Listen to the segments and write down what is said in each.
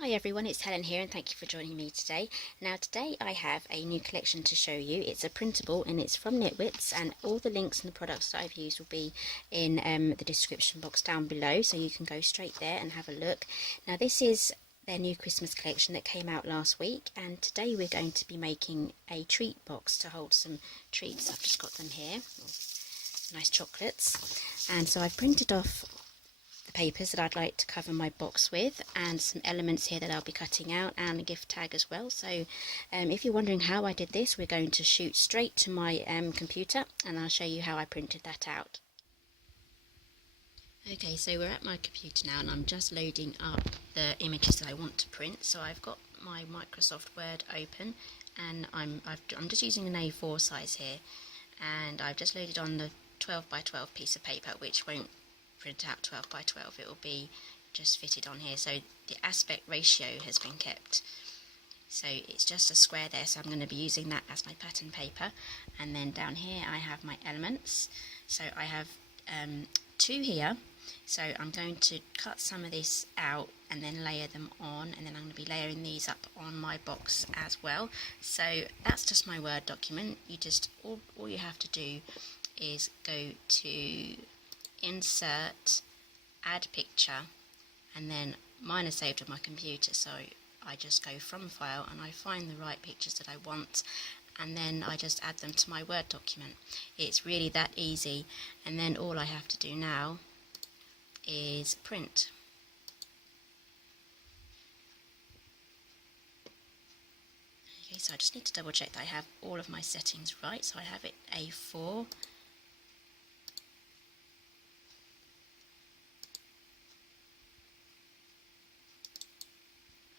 Hi everyone, it's Helen here and thank you for joining me today. Now today I have a new collection to show you. It's a printable and it's from Knitwits, and all the links and the products that I've used will be in the description box down below, so you can go straight there and have a look. Now this is their new Christmas collection that came out last week, and today we're going to be making a treat box to hold some treats. I've just got them here, nice chocolates, and so I've printed off the papers that I'd like to cover my box with, and some elements here that I'll be cutting out, and a gift tag as well. So if you're wondering how I did this, we're going to shoot straight to my computer and I'll show you how I printed that out. Okay, so we're at my computer now and I'm just loading up the images that I want to print. So I've got my Microsoft Word open and I'm just using an A4 size here, and I've just loaded on the 12 by 12 piece of paper, which won't print out 12 by 12, it will be just fitted on here, so the aspect ratio has been kept, so it's just a square there, so I'm going to be using that as my pattern paper. And then down here I have my elements, so I have two here, so I'm going to cut some of this out and then layer them on, and then I'm going to be layering these up on my box as well. So that's just my Word document. You just all you have to do is go to insert, add picture, and then mine are saved on my computer, so I just go from file and I find the right pictures that I want, and then I just add them to my Word document. It's really that easy, and then all I have to do now is print. Okay, so I just need to double check that I have all of my settings right. So I have it A4,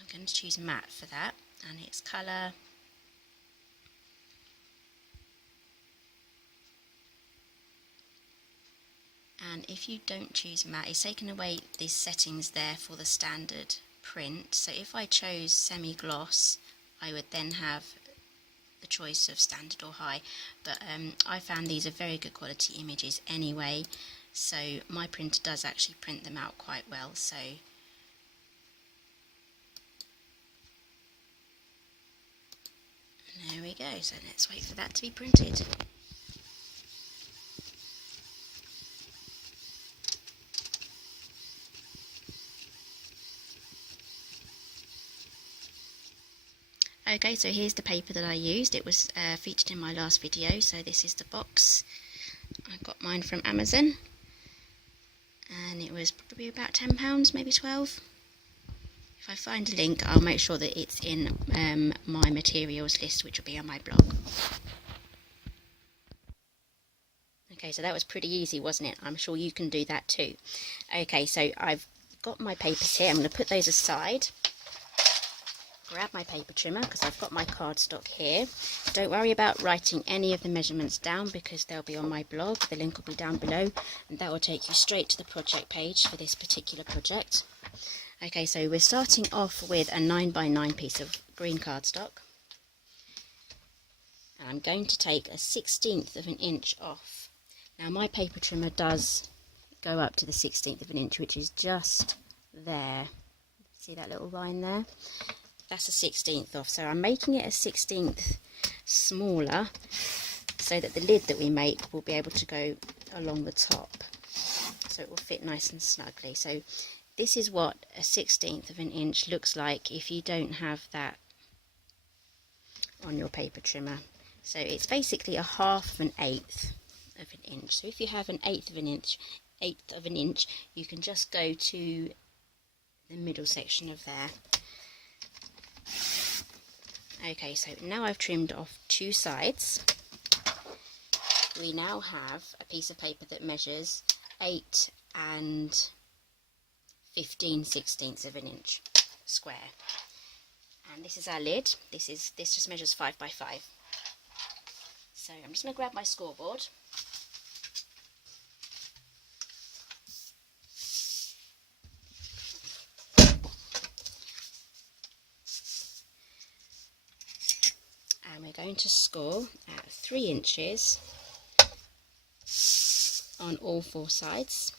I'm going to choose matte for that, and it's colour, and if you don't choose matte, it's taken away these settings there for the standard print. So if I chose semi-gloss, I would then have the choice of standard or high, but I found these are very good quality images anyway, so my printer does actually print them out quite well. So there we go, so let's wait for that to be printed. Okay, so here's the paper that I used. It was featured in my last video, so this is the box. I got mine from Amazon, and it was probably about £10, maybe 12. If I find a link, I'll make sure that it's in my materials list, which will be on my blog. Okay, so that was pretty easy, wasn't it? I'm sure you can do that too. Okay, so I've got my papers here. I'm going to put those aside. Grab my paper trimmer because I've got my cardstock here. Don't worry about writing any of the measurements down because they'll be on my blog. The link will be down below, and that will take you straight to the project page for this particular project. Okay, so we're starting off with a 9 by 9 piece of green cardstock. And I'm going to take a 1/16 of an inch off. Now my paper trimmer does go up to the 1/16 of an inch, which is just there. See that little line there? That's a 1/16 off, so I'm making it a 1/16 smaller so that the lid that we make will be able to go along the top, so it will fit nice and snugly. So this is what a 1/16 of an inch looks like if you don't have that on your paper trimmer. So it's basically a 1/2 of an inch. So if you have an 1/8 of an inch, you can just go to the middle section of there. Okay, so now I've trimmed off two sides. We now have a piece of paper that measures 8 and 15/16 of an inch square. And this is our lid. This just measures 5 by 5. So I'm just going to grab my scoreboard. And we're going to score at 3 inches on all 4 sides.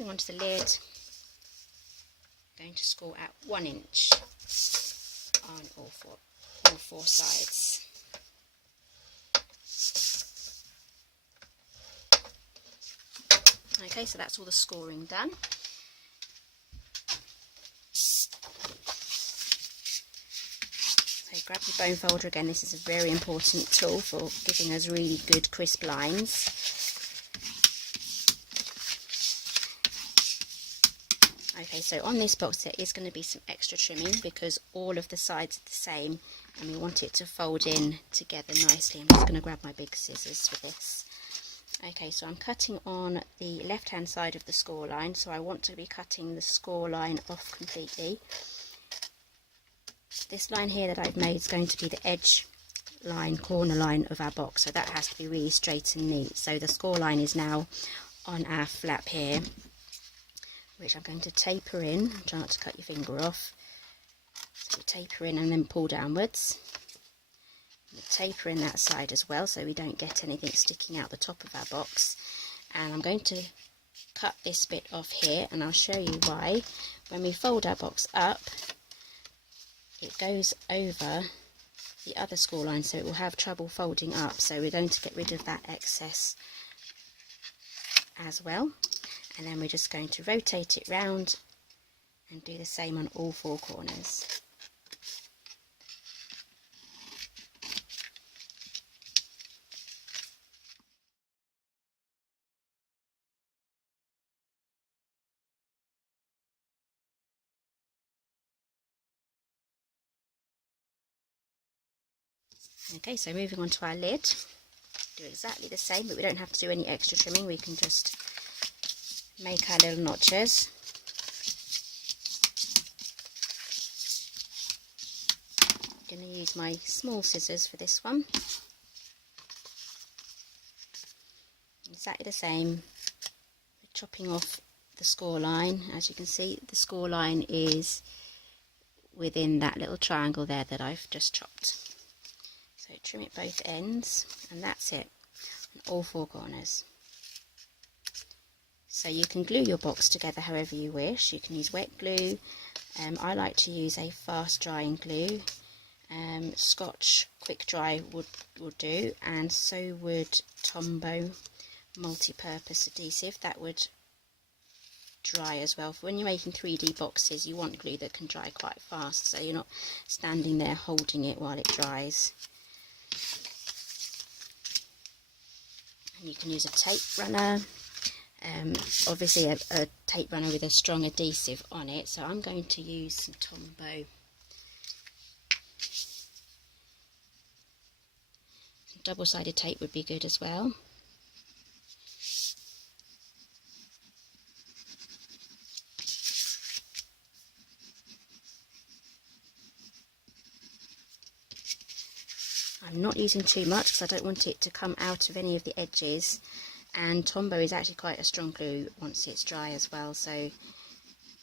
moving on to the lid, I'm going to score at 1 inch on all four sides. Okay, so that's all the scoring done. So grab your bone folder again. This is a very important tool for giving us really good crisp lines. Okay, so on this box there is going to be some extra trimming because all of the sides are the same and we want it to fold in together nicely. I'm just going to grab my big scissors for this. Okay, so I'm cutting on the left hand side of the score line, so I want to be cutting the score line off completely. This line here that I've made is going to be the edge line, corner line of our box, so that has to be really straight and neat. So the score line is now on our flap here, which I'm going to taper in. Try not to cut your finger off. So taper in and then pull downwards. Taper in that side as well so we don't get anything sticking out the top of our box. And I'm going to cut this bit off here and I'll show you why. When we fold our box up, it goes over the other score line, so it will have trouble folding up, so we're going to get rid of that excess as well. And then we're just going to rotate it round and do the same on all four corners. Okay, so moving on to our lid, do exactly the same, but we don't have to do any extra trimming. We can just make our little notches. I'm going to use my small scissors for this one. Exactly the same. We're chopping off the score line. As you can see, the score line is within that little triangle there that I've just chopped. So trim it both ends, and that's it on all four corners. So you can glue your box together however you wish. You can use wet glue. I like to use a fast drying glue. Scotch quick dry would do, and so would Tombow multi-purpose adhesive. That would dry as well. When you're making 3D boxes, you want glue that can dry quite fast, so you're not standing there holding it while it dries. And you can use a tape runner. Obviously a tape runner with a strong adhesive on it, so I'm going to use some Tombow. Double-sided tape would be good as well. I'm not using too much because I don't want it to come out of any of the edges, and Tombow is actually quite a strong glue once it's dry as well, so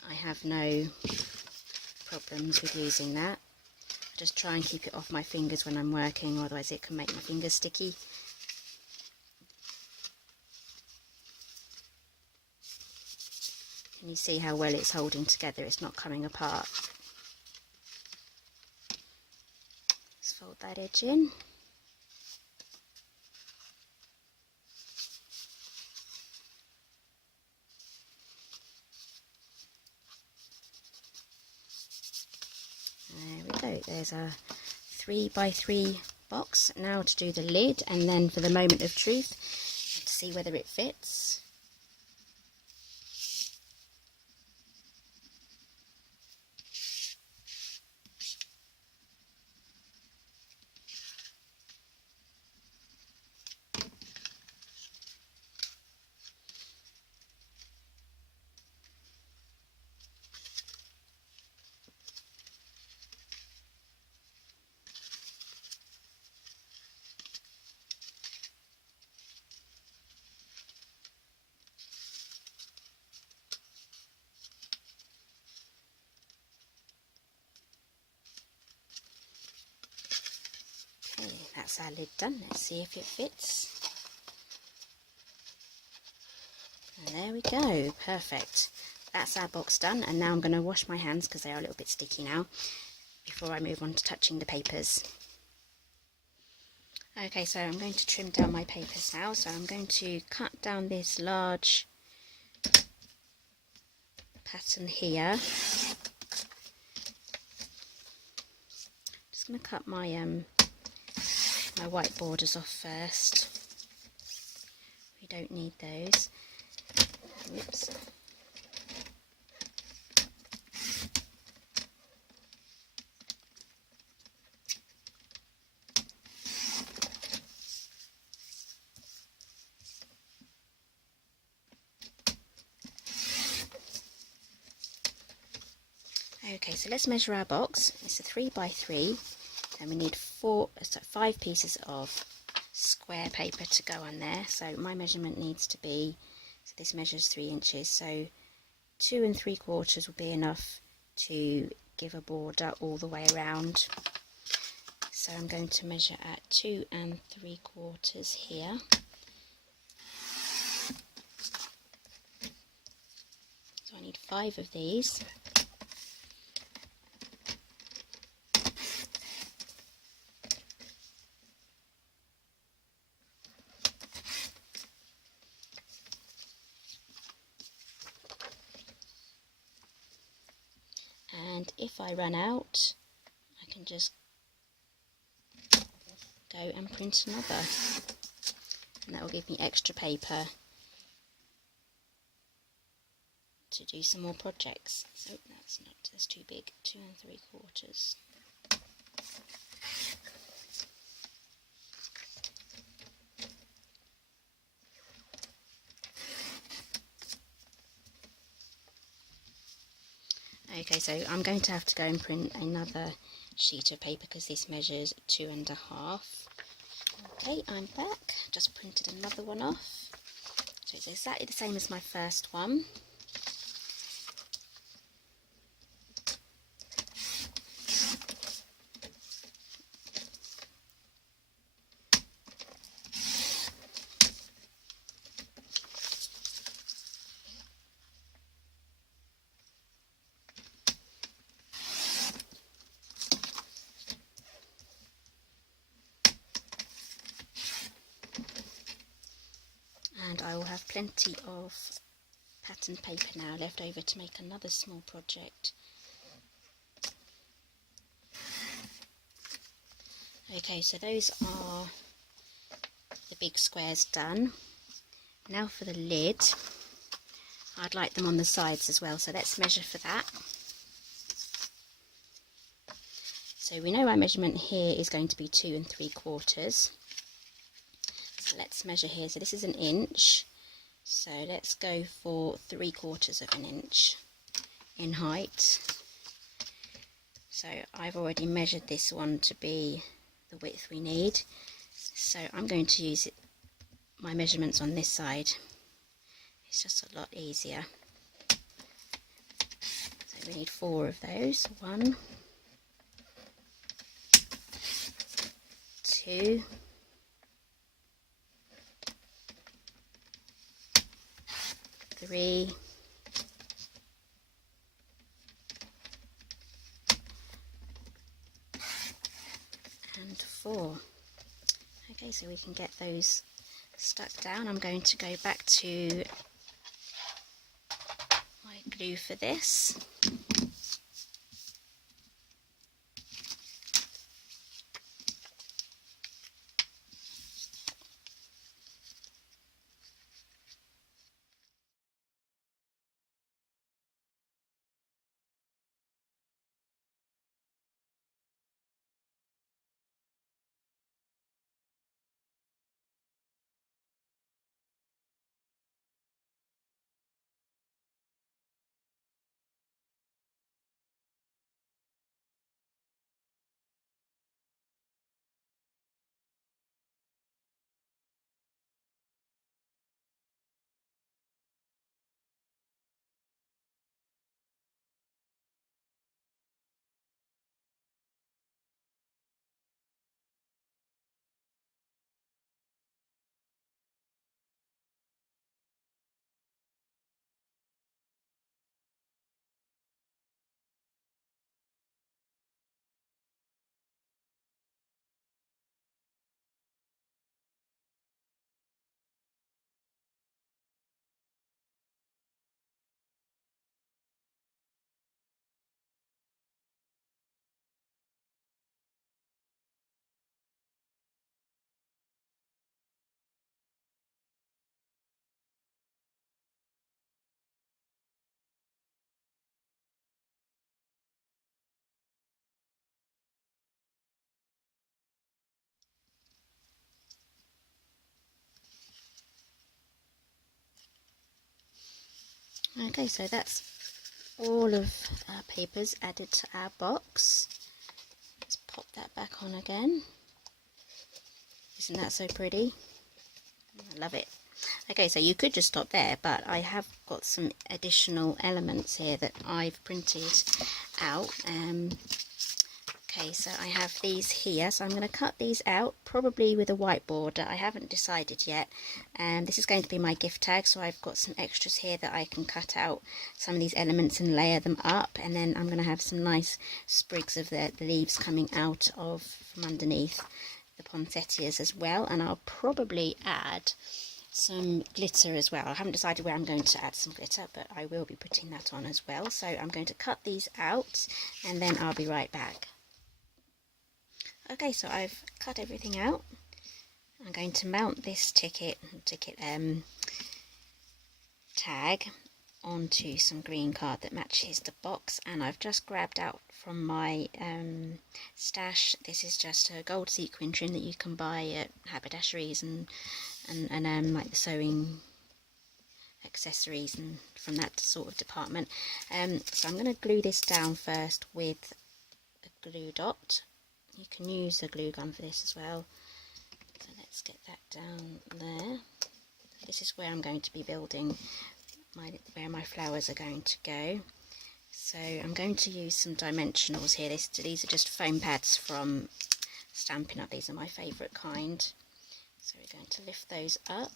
I have no problems with using that. I just try and keep it off my fingers when I'm working, otherwise it can make my fingers sticky. Can you see how well it's holding together? It's not coming apart. Let's fold that edge in. There we go, there's a 3x3 box. Now to do the lid, and then for the moment of truth, to see whether it fits. Okay, that's our lid done. Let's see if it fits. And there we go, perfect. That's our box done, and now I'm going to wash my hands because they are a little bit sticky now before I move on to touching the papers. Okay, so I'm going to trim down my papers now, so I'm going to cut down this large pattern here. Just going to cut my my white borders off first. We don't need those. Oops. Okay, so let's measure our box. It's a 3 by 3, and we need 5 pieces of square paper to go on there. So my measurement needs to be, so this measures 3 inches, so 2 3/4 will be enough to give a border all the way around. So I'm going to measure at 2 3/4 here. So I need 5 of these. And if I run out, I can just go and print another, and that will give me extra paper to do some more projects. So that's too big, 2 3/4. Okay, so I'm going to have to go and print another sheet of paper because this measures 2 1/2. Okay, I'm back. Just printed another one off. So it's exactly the same as my first one. And I will have plenty of pattern paper now left over to make another small project. Okay, so those are the big squares done. Now for the lid. I'd like them on the sides as well, so let's measure for that. So we know our measurement here is going to be 2 3/4. So let's measure here. So this is 1 inch. So let's go for 3/4 of an inch in height. So I've already measured this one to be the width we need. So I'm going to use my measurements on this side. It's just a lot easier. So we need 4 of those. 1, 2, 3, and 4. Okay, so we can get those stuck down. I'm going to go back to my glue for this. Okay, so that's all of our papers added to our box. Let's pop that back on again. Isn't that so pretty? I love it. Okay, so you could just stop there, but I have got some additional elements here that I've printed out. Okay, so I have these here, so I'm going to cut these out, probably with a white border. I haven't decided yet. This is going to be my gift tag, so I've got some extras here that I can cut out some of these elements and layer them up, and then I'm going to have some nice sprigs of the leaves coming out from underneath the poinsettias as well, and I'll probably add some glitter as well. I haven't decided where I'm going to add some glitter, but I will be putting that on as well. So I'm going to cut these out and then I'll be right back. Okay, so I've cut everything out. I'm going to mount this ticket tag onto some green card that matches the box, and I've just grabbed out from my stash. This is just a gold sequin trim that you can buy at haberdasheries and like the sewing accessories and from that sort of department. So I'm going to glue this down first with a glue dot. You can use a glue gun for this as well. So let's get that down there. This is where I'm going to be building where my flowers are going to go. So I'm going to use some dimensionals here. These are just foam pads from Stampin' Up. These are my favourite kind. So we're going to lift those up.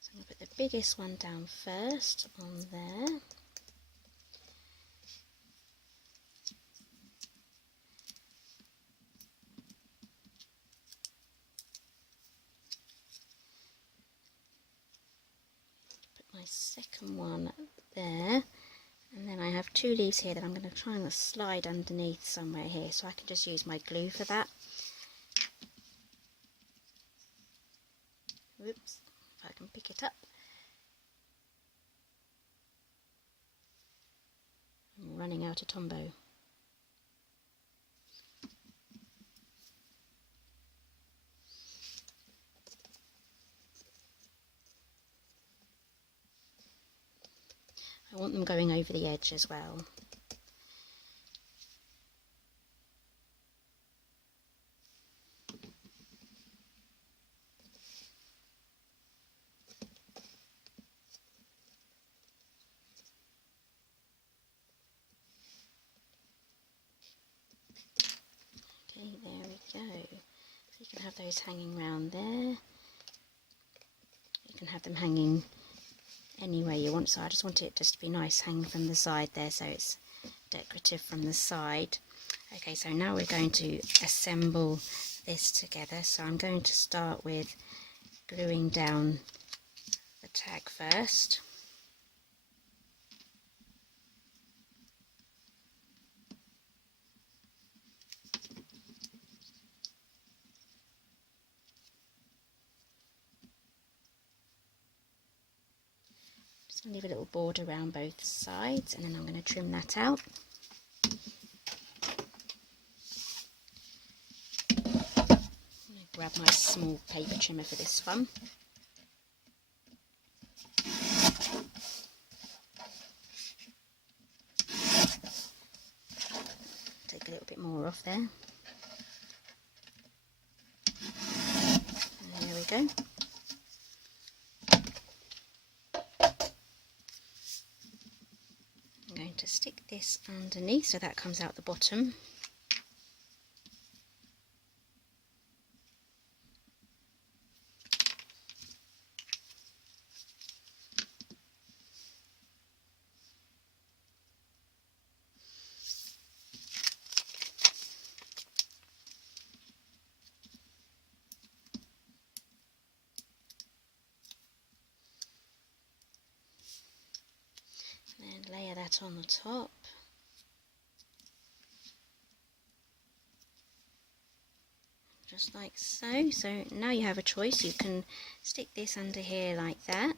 So I'm going to put the biggest one down first on there. Put my second one there. And then I have two leaves here that I'm going to try and slide underneath somewhere here, so I can just use my glue for that. Whoops, if I can pick it up. I'm running out of Tombow. I want them going over the edge as well. Okay, there we go. So you can have those hanging round there. You can have them hanging any way you want, so I just want it just to be nice hanging from the side there, so it's decorative from the side. Okay, so now we're going to assemble this together. So I'm going to start with gluing down the tag first. Leave a little border around both sides, and then I'm going to trim that out. I'm going to grab my small paper trimmer for this one. Take a little bit more off there. And there we go. I'm going to stick this underneath so that comes out the bottom. And layer that on the top. Just like so. So now you have a choice. You can stick this under here like that,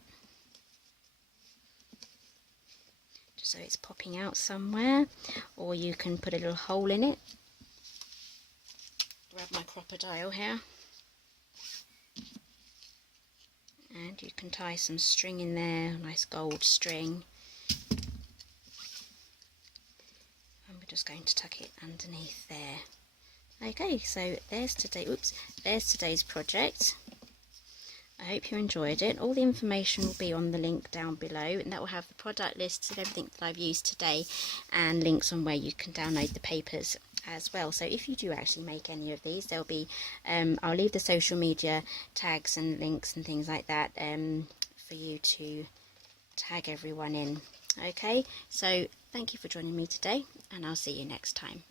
just so it's popping out somewhere, or you can put a little hole in it. Grab my crocodile here And you can tie some string in there, nice gold string. And we're just going to tuck it underneath there. Okay, so there's today's project. I hope you enjoyed it. All the information will be on the link down below, and that will have the product lists of everything that I've used today and links on where you can download the papers as well. So if you do actually make any of these, there'll be I'll leave the social media tags and links and things like that for you to tag everyone in. Okay, so thank you for joining me today, and I'll see you next time.